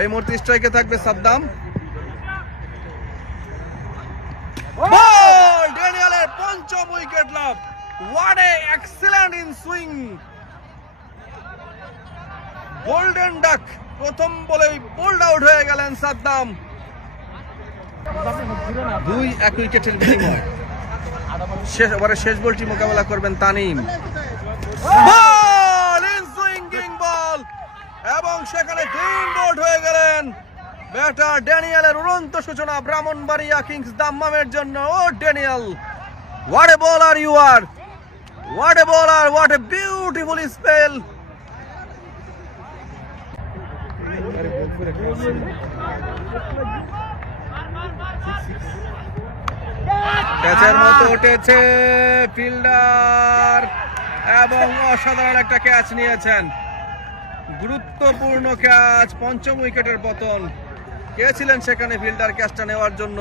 এই মুহূর্তে স্ট্রাইকে থাকবে সাদ্দাম। বল ড্যানিয়েলের পঞ্চম wicket love. What a excellent in swing. Golden duck প্রথম বলেই বোল্ড আউট হয়ে গেলেন সাদ্দাম। 2-1 উইকেটের বিনিময়। শেষ ওভারে শেষ বলটি মোকাবেলা করবেন তানিম। বল ইন সুইঙ্গিং বল এবং সেখানে গ্রিন বোল্ড হয়ে গেলেন ব্যাটার ড্যানিয়েলের উড়ন্ত সূচনা ব্রাহ্মণবাড়িয়া কিংস দাম্মামের জন্য। Oh Daniel, what a bowler you are, what a bowler, what a beautiful spell. ক্যাচের মতো উঠেছে ফিল্ডার এবং অসাধারণ একটা ক্যাচ নিয়েছেন। গুরুত্বপূর্ণ ক্যাচ, পঞ্চম উইকেটের পতন। কে ছিলেন সেখানে ফিল্ডার ক্যাচটা নেওয়ার জন্য?